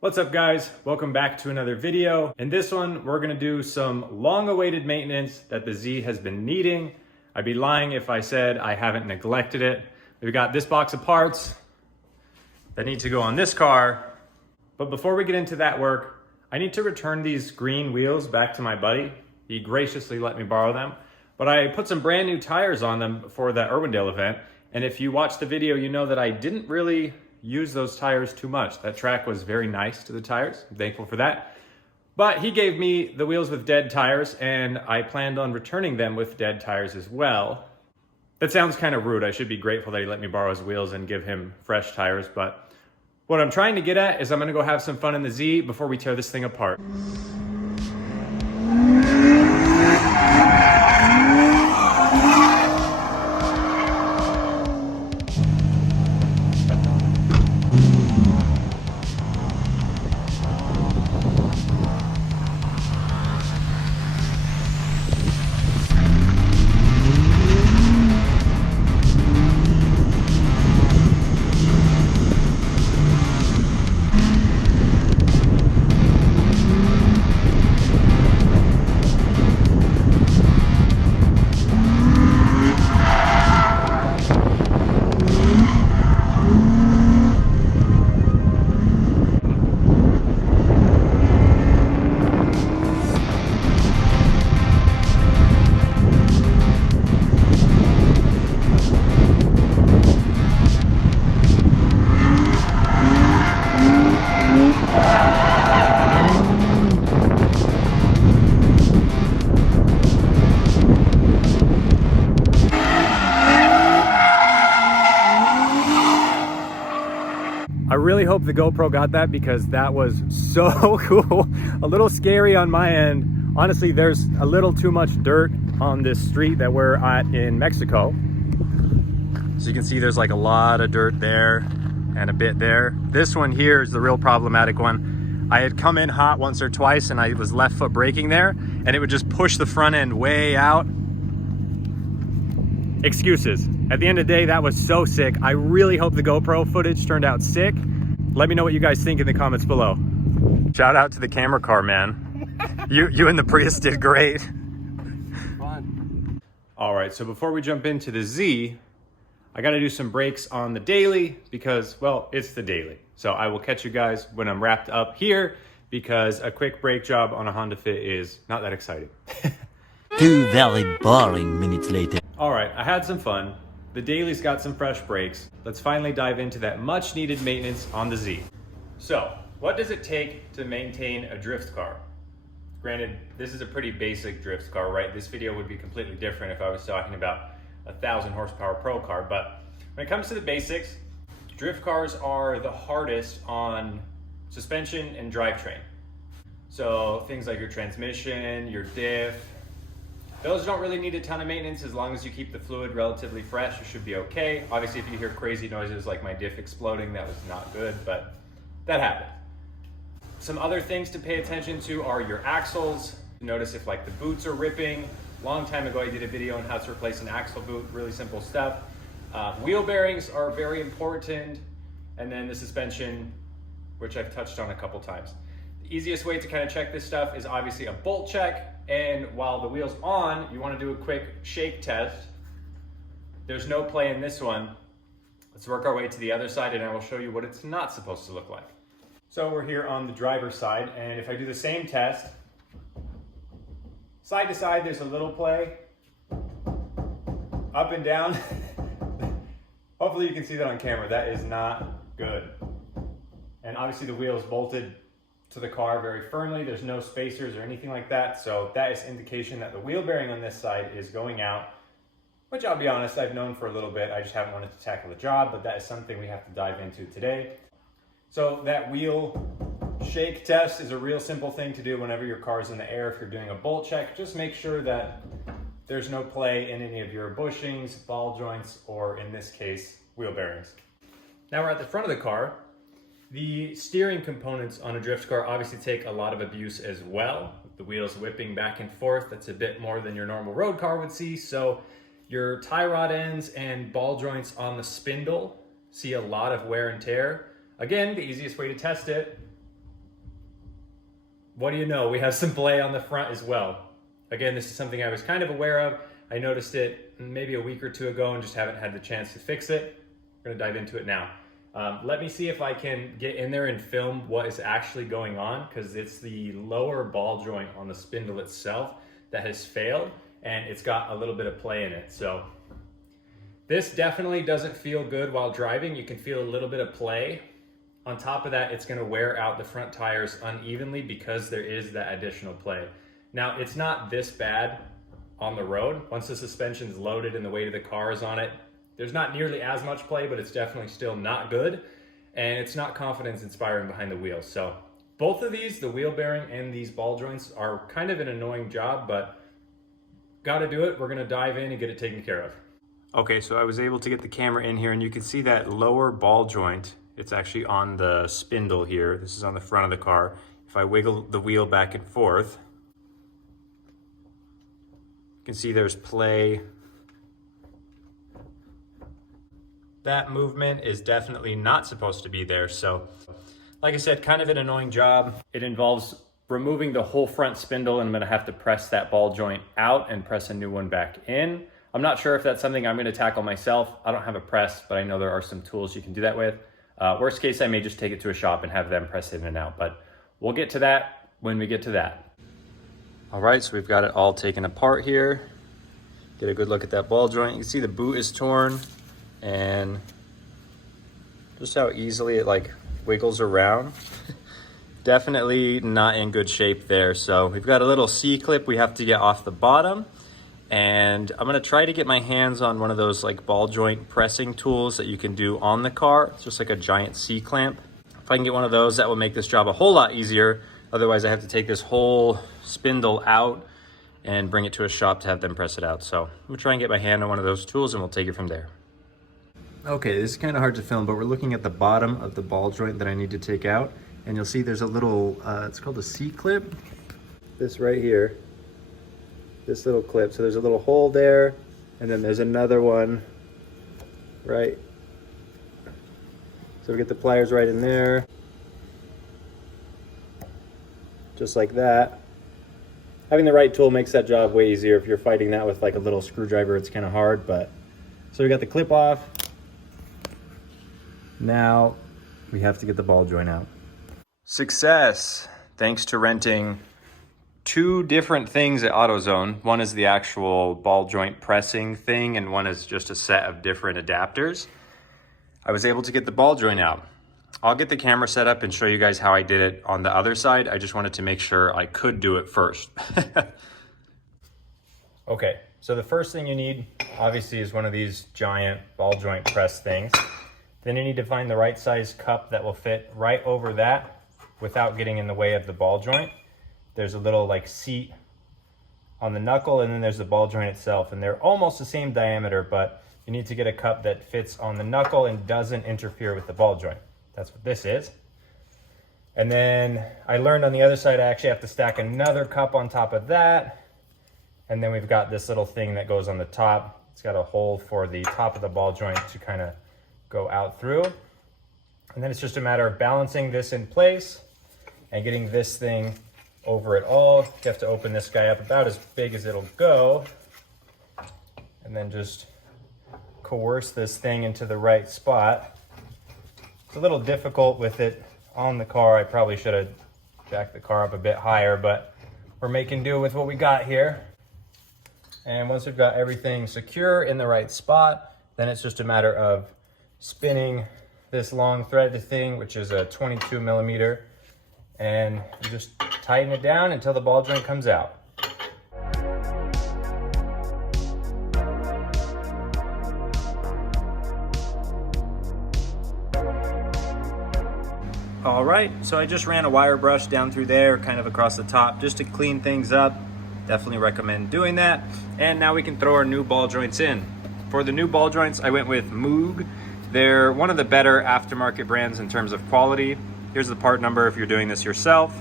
What's up guys? Welcome back to another video. In this one, we're gonna do some long-awaited maintenance that the Z has been needing. I'd be lying if I said I haven't neglected it. We've got this box of parts that need to go on this car. But before we get into that work, I need to return these green wheels back to my buddy. He graciously let me borrow them. But I put some brand new tires on them for that Irwindale event. And if you watched the video, you know that I didn't really use those tires too much. That track was very nice to the tires. I'm thankful for that. But he gave me the wheels with dead tires and I planned on returning them with dead tires as well. That sounds kind of rude. I should be grateful that he let me borrow his wheels and give him fresh tires. But what I'm trying to get at is I'm gonna go have some fun in the Z before we tear this thing apart. I really hope the GoPro got that because that was so cool. A little scary on my end. Honestly, there's a little too much dirt on this street that we're at in Mexico. So you can see there's like a lot of dirt there and a bit there. This one here is the real problematic one. I had come in hot once or twice and I was left foot braking there and it would just push the front end way out. Excuses. At the end of the day, that was so sick. I really hope the GoPro footage turned out sick. Let me know what you guys think in the comments below. Shout out to the camera car, man. You and the Prius did great. Fun. All right, so before we jump into the Z, I gotta do some brakes on the daily because, well, it's the daily. So I will catch you guys when I'm wrapped up here because a quick brake job on a Honda Fit is not that exciting. 2 very boring minutes later. All right, I had some fun. The daily's got some fresh brakes. Let's finally dive into that much needed maintenance on the Z. So, what does it take to maintain a drift car? Granted, this is a pretty basic drift car, right? This video would be completely different if I was talking about a 1,000 horsepower pro car, but when it comes to the basics, drift cars are the hardest on suspension and drivetrain. So things like your transmission, your diff, those don't really need a ton of maintenance. As long as you keep the fluid relatively fresh, you should be okay. Obviously, if you hear crazy noises like my diff exploding, that was not good, but that happened. Some other things to pay attention to are your axles. Notice if like the boots are ripping. Long time ago, I did a video on how to replace an axle boot, really simple stuff. Wheel bearings are very important. And then the suspension, which I've touched on a couple times. The easiest way to kind of check this stuff is obviously a bolt check. And while the wheel's on, you want to do a quick shake test. There's no play in this one. Let's work our way to the other side and I will show you what it's not supposed to look like. So we're here on the driver's side, and if I do the same test, side to side there's a little play, up and down. Hopefully you can see that on camera. That is not good. And obviously the wheel is bolted to the car very firmly. There's no spacers or anything like that. So that is indication that the wheel bearing on this side is going out, which I'll be honest, I've known for a little bit. I just haven't wanted to tackle the job, but that is something we have to dive into today. So that wheel shake test is a real simple thing to do whenever your car's in the air. If you're doing a bolt check, just make sure that there's no play in any of your bushings, ball joints, or in this case, wheel bearings. Now we're at the front of the car. The steering components on a drift car obviously take a lot of abuse as well. The wheels whipping back and forth, that's a bit more than your normal road car would see. So your tie rod ends and ball joints on the spindle see a lot of wear and tear. Again, the easiest way to test it, what do you know, we have some play on the front as well. Again, this is something I was kind of aware of. I noticed it maybe a week or two ago and just haven't had the chance to fix it. We're gonna dive into it now. Let me see if I can get in there and film what is actually going on, because it's the lower ball joint on the spindle itself that has failed, and it's got a little bit of play in it. So this definitely doesn't feel good while driving. You can feel a little bit of play. On top of that, it's gonna wear out the front tires unevenly because there is that additional play. Now, it's not this bad on the road. Once the suspension's loaded and the weight of the car is on it, there's not nearly as much play, but it's definitely still not good. And it's not confidence inspiring behind the wheel. So both of these, the wheel bearing and these ball joints, are kind of an annoying job, but gotta do it. We're gonna dive in and get it taken care of. Okay, so I was able to get the camera in here and you can see that lower ball joint. It's actually on the spindle here. This is on the front of the car. If I wiggle the wheel back and forth, you can see there's play. That movement is definitely not supposed to be there. So, like I said, kind of an annoying job. It involves removing the whole front spindle, and I'm gonna have to press that ball joint out and press a new one back in. I'm not sure if that's something I'm gonna tackle myself. I don't have a press, but I know there are some tools you can do that with. Worst case, I may just take it to a shop and have them press it in and out, but we'll get to that when we get to that. All right, so we've got it all taken apart here. Get a good look at that ball joint. You can see the boot is torn and just how easily it like wiggles around. Definitely not in good shape there. So we've got a little C-clip we have to get off the bottom. And I'm gonna try to get my hands on one of those like ball joint pressing tools that you can do on the car. It's just like a giant C-clamp. If I can get one of those, that will make this job a whole lot easier. Otherwise, I have to take this whole spindle out and bring it to a shop to have them press it out. So I'm gonna try and get my hand on one of those tools and we'll take it from there. Okay, this is kind of hard to film, but we're looking at the bottom of the ball joint that I need to take out. And you'll see there's a little, it's called a C-clip. This right here. This little clip. So there's a little hole there, and then there's another one right. So we get the pliers right in there, just like that. Having the right tool makes that job way easier. If you're fighting that with like a little screwdriver, it's kind of hard, but so we got the clip off. Now we have to get the ball joint out. Success, thanks to renting two different things at AutoZone. One is the actual ball joint pressing thing, and one is just a set of different adapters. I was able to get the ball joint out. I'll get the camera set up and show you guys how I did it on the other side. I just wanted to make sure I could do it first. Okay, so the first thing you need, obviously, is one of these giant ball joint press things. Then you need to find the right size cup that will fit right over that without getting in the way of the ball joint. There's a little like seat on the knuckle, and then there's the ball joint itself, and they're almost the same diameter, but you need to get a cup that fits on the knuckle and doesn't interfere with the ball joint. That's what this is. And then I learned on the other side I actually have to stack another cup on top of that, and then we've got this little thing that goes on the top. It's got a hole for the top of the ball joint to kind of go out through, and then it's just a matter of balancing this in place and getting this thing over it all. You have to open this guy up about as big as it'll go, and then just coerce this thing into the right spot. It's a little difficult with it on the car. I probably should have jacked the car up a bit higher, but we're making do with what we got here. And once we've got everything secure in the right spot, then it's just a matter of spinning this long threaded thing, which is a 22 millimeter, and you just tighten it down until the ball joint comes out. All right, so I just ran a wire brush down through there, kind of across the top, just to clean things up. Definitely recommend doing that. And now we can throw our new ball joints in. For the new ball joints, I went with Moog. They're one of the better aftermarket brands in terms of quality. Here's the part number if you're doing this yourself.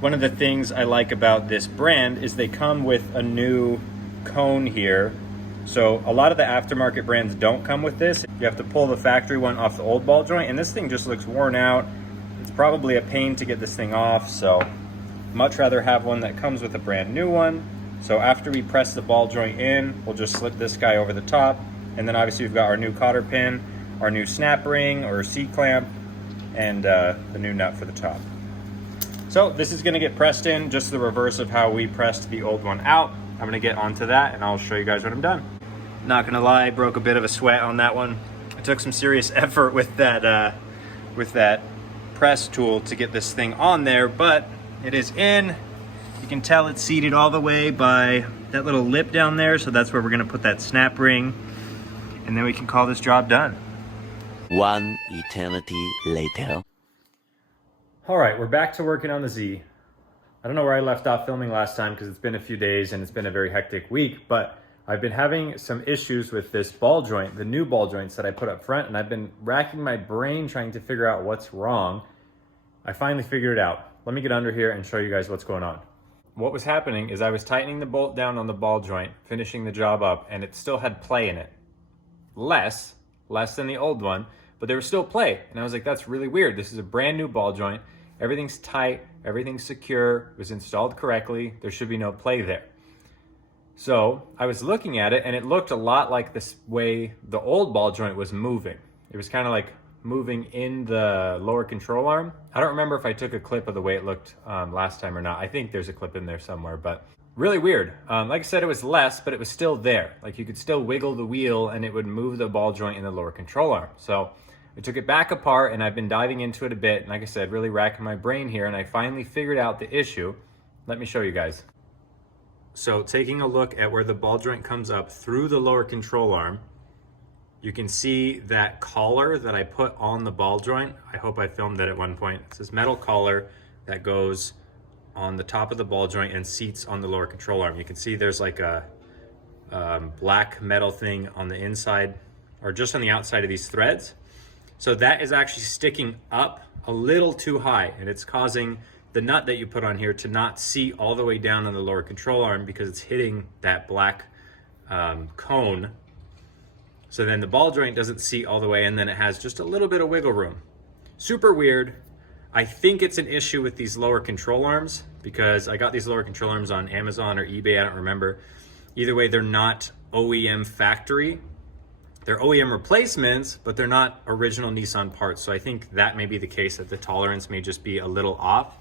One of the things I like about this brand is they come with a new cone here. So a lot of the aftermarket brands don't come with this. You have to pull the factory one off the old ball joint, and this thing just looks worn out. It's probably a pain to get this thing off, so much rather have one that comes with a brand new one. So after we press the ball joint in, we'll just slip this guy over the top. And then obviously we've got our new cotter pin, our new snap ring or C-clamp, and the new nut for the top. So this is gonna get pressed in just the reverse of how we pressed the old one out. I'm gonna get onto that and I'll show you guys when I'm done. Not gonna lie, broke a bit of a sweat on that one. I took some serious effort with that press tool to get this thing on there, but it is in. You can tell it's seated all the way by that little lip down there, so that's where we're gonna put that snap ring, and then we can call this job done. One eternity later. All right, we're back to working on the Z. I don't know where I left off filming last time because it's been a few days and it's been a very hectic week, but I've been having some issues with this ball joint, the new ball joints that I put up front, and I've been racking my brain trying to figure out what's wrong. I finally figured it out. Let me get under here and show you guys what's going on. What was happening is I was tightening the bolt down on the ball joint, finishing the job up, and it still had play in it. Less than the old one, but there was still play. And I was like, that's really weird. This is a brand new ball joint. Everything's tight, everything's secure, it was installed correctly. There should be no play there. So I was looking at it and it looked a lot like this way the old ball joint was moving. It was kind of like moving in the lower control arm. I don't remember if I took a clip of the way it looked last time or not. I think there's a clip in there somewhere, but really weird. Like I said, it was less, but it was still there. Like you could still wiggle the wheel and it would move the ball joint in the lower control arm. So I took it back apart and I've been diving into it a bit. And like I said, really racking my brain here. And I finally figured out the issue. Let me show you guys. So taking a look at where the ball joint comes up through the lower control arm, you can see that collar that I put on the ball joint. I hope I filmed that at one point. It's this metal collar that goes on the top of the ball joint and seats on the lower control arm. You can see there's like a black metal thing on the inside or just on the outside of these threads. So that is actually sticking up a little too high and it's causing the nut that you put on here to not seat all the way down on the lower control arm because it's hitting that black cone. So then the ball joint doesn't seat all the way and then it has just a little bit of wiggle room. Super weird. I think it's an issue with these lower control arms because I got these lower control arms on Amazon or eBay, I don't remember. Either way, they're not OEM factory. They're OEM replacements, but they're not original Nissan parts. So I think that may be the case, that the tolerance may just be a little off.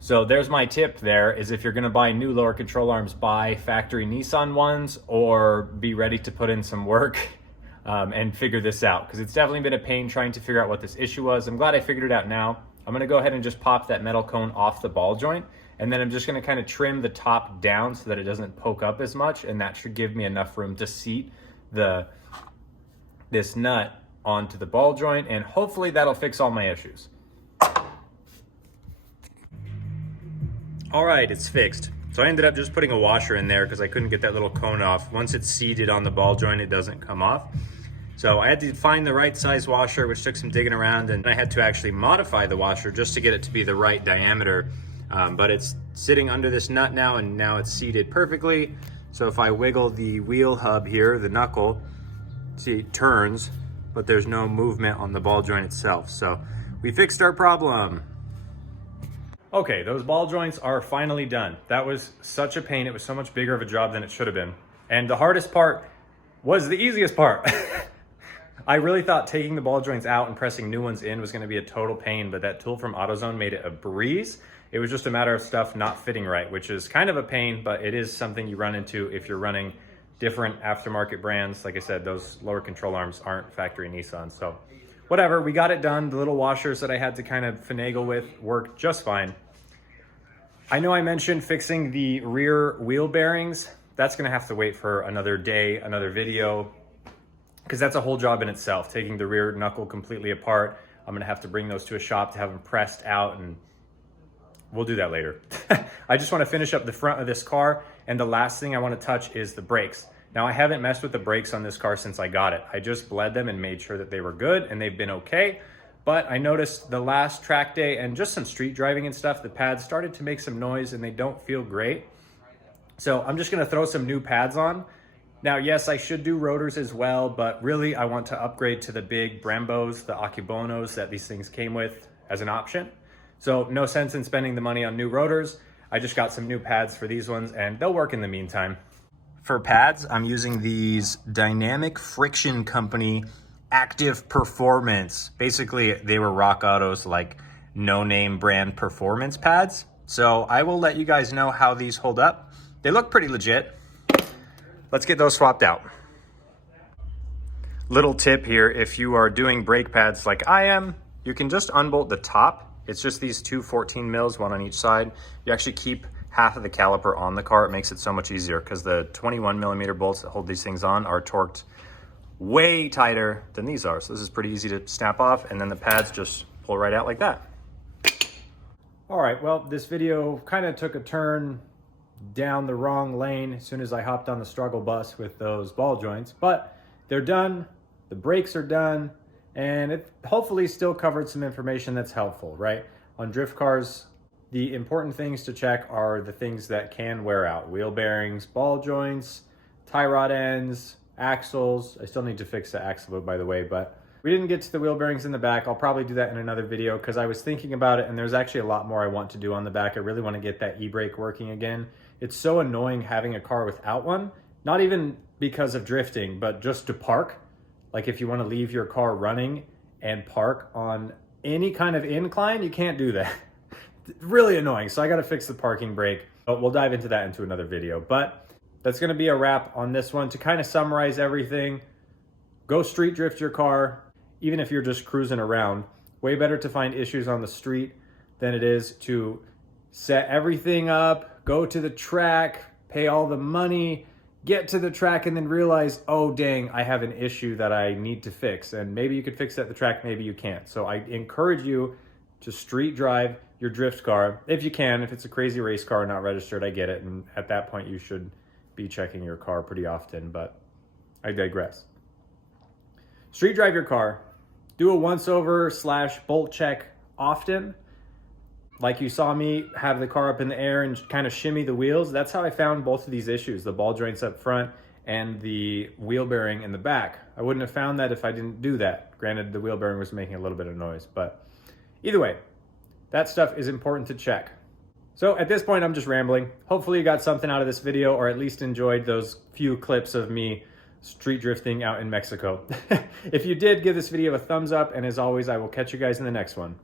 So there's my tip there, is if you're gonna buy new lower control arms, buy factory Nissan ones or be ready to put in some work and figure this out. Because it's definitely been a pain trying to figure out what this issue was. I'm glad I figured it out now. I'm gonna go ahead and just pop that metal cone off the ball joint. And then I'm just gonna kind of trim the top down so that it doesn't poke up as much. And that should give me enough room to seat this nut onto the ball joint, and hopefully that'll fix all my issues. All right, it's fixed. So I ended up just putting a washer in there because I couldn't get that little cone off. Once it's seated on the ball joint, it doesn't come off. So I had to find the right size washer, which took some digging around, and I had to actually modify the washer just to get it to be the right diameter. But it's sitting under this nut now, and now it's seated perfectly. So if I wiggle the wheel hub here, the knuckle, see it turns, but there's no movement on the ball joint itself. So we fixed our problem. Okay, those ball joints are finally done. That was such a pain. It was so much bigger of a job than it should have been. And the hardest part was the easiest part. I really thought taking the ball joints out and pressing new ones in was gonna be a total pain, but that tool from AutoZone made it a breeze. It was just a matter of stuff not fitting right, which is kind of a pain, but it is something you run into if you're running different aftermarket brands. Like I said, those lower control arms aren't factory Nissan. So whatever, we got it done. The little washers that I had to kind of finagle with worked just fine. I know I mentioned fixing the rear wheel bearings. That's gonna have to wait for another day, another video, because that's a whole job in itself, taking the rear knuckle completely apart. I'm gonna have to bring those to a shop to have them pressed out, and we'll do that later. I just wanna finish up the front of this car, and the last thing I wanna touch is the brakes. Now, I haven't messed with the brakes on this car since I got it. I just bled them and made sure that they were good, and they've been okay. But I noticed the last track day and just some street driving and stuff, the pads started to make some noise and they don't feel great. So I'm just gonna throw some new pads on. Now, yes, I should do rotors as well, but really I want to upgrade to the big Brembos, the Akibonos that these things came with as an option. So no sense in spending the money on new rotors. I just got some new pads for these ones and they'll work in the meantime. For pads, I'm using these Dynamic Friction Company Active Performance. Basically, they were Rock Auto's like no-name brand performance pads. So I will let you guys know how these hold up. They look pretty legit. Let's get those swapped out. Little tip here, if you are doing brake pads like I am, you can just unbolt the top. It's just these two 14 mils, one on each side. You actually keep half of the caliper on the car. It makes it so much easier because the 21 millimeter bolts that hold these things on are torqued way tighter than these are. So this is pretty easy to snap off, and then the pads just pull right out like that. All right, well, this video kind of took a turn down the wrong lane as soon as I hopped on the struggle bus with those ball joints, but they're done, the brakes are done, and it hopefully still covered some information that's helpful, right? On drift cars, the important things to check are the things that can wear out. Wheel bearings, ball joints, tie rod ends, axles. I still need to fix the axle boot, by the way, but we didn't get to the wheel bearings in the back. I'll probably do that in another video because I was thinking about it and there's actually a lot more I want to do on the back. I really want to get that e-brake working again. It's so annoying having a car without one, not even because of drifting, but just to park. Like if you want to leave your car running and park on any kind of incline, you can't do that. Really annoying. So I got to fix the parking brake, but we'll dive into that into another video. But that's going to be a wrap on this one. To kind of summarize everything, go street drift your car, even if you're just cruising around. Way better to find issues on the street than it is to set everything up, go to the track, pay all the money, get to the track, and then realize, oh dang, I have an issue that I need to fix. And maybe you could fix it at the track, maybe you can't. So I encourage you to street drive your drift car if you can. If it's a crazy race car not registered, I get it. And at that point you should be checking your car pretty often, but I digress. Street drive your car, do a once over / bolt check often. Like you saw me have the car up in the air and kind of shimmy the wheels. That's how I found both of these issues, the ball joints up front and the wheel bearing in the back. I wouldn't have found that if I didn't do that. Granted, the wheel bearing was making a little bit of noise, but either way, that stuff is important to check. So at this point, I'm just rambling. Hopefully you got something out of this video, or at least enjoyed those few clips of me street drifting out in Mexico. If you did, give this video a thumbs up, and as always, I will catch you guys in the next one.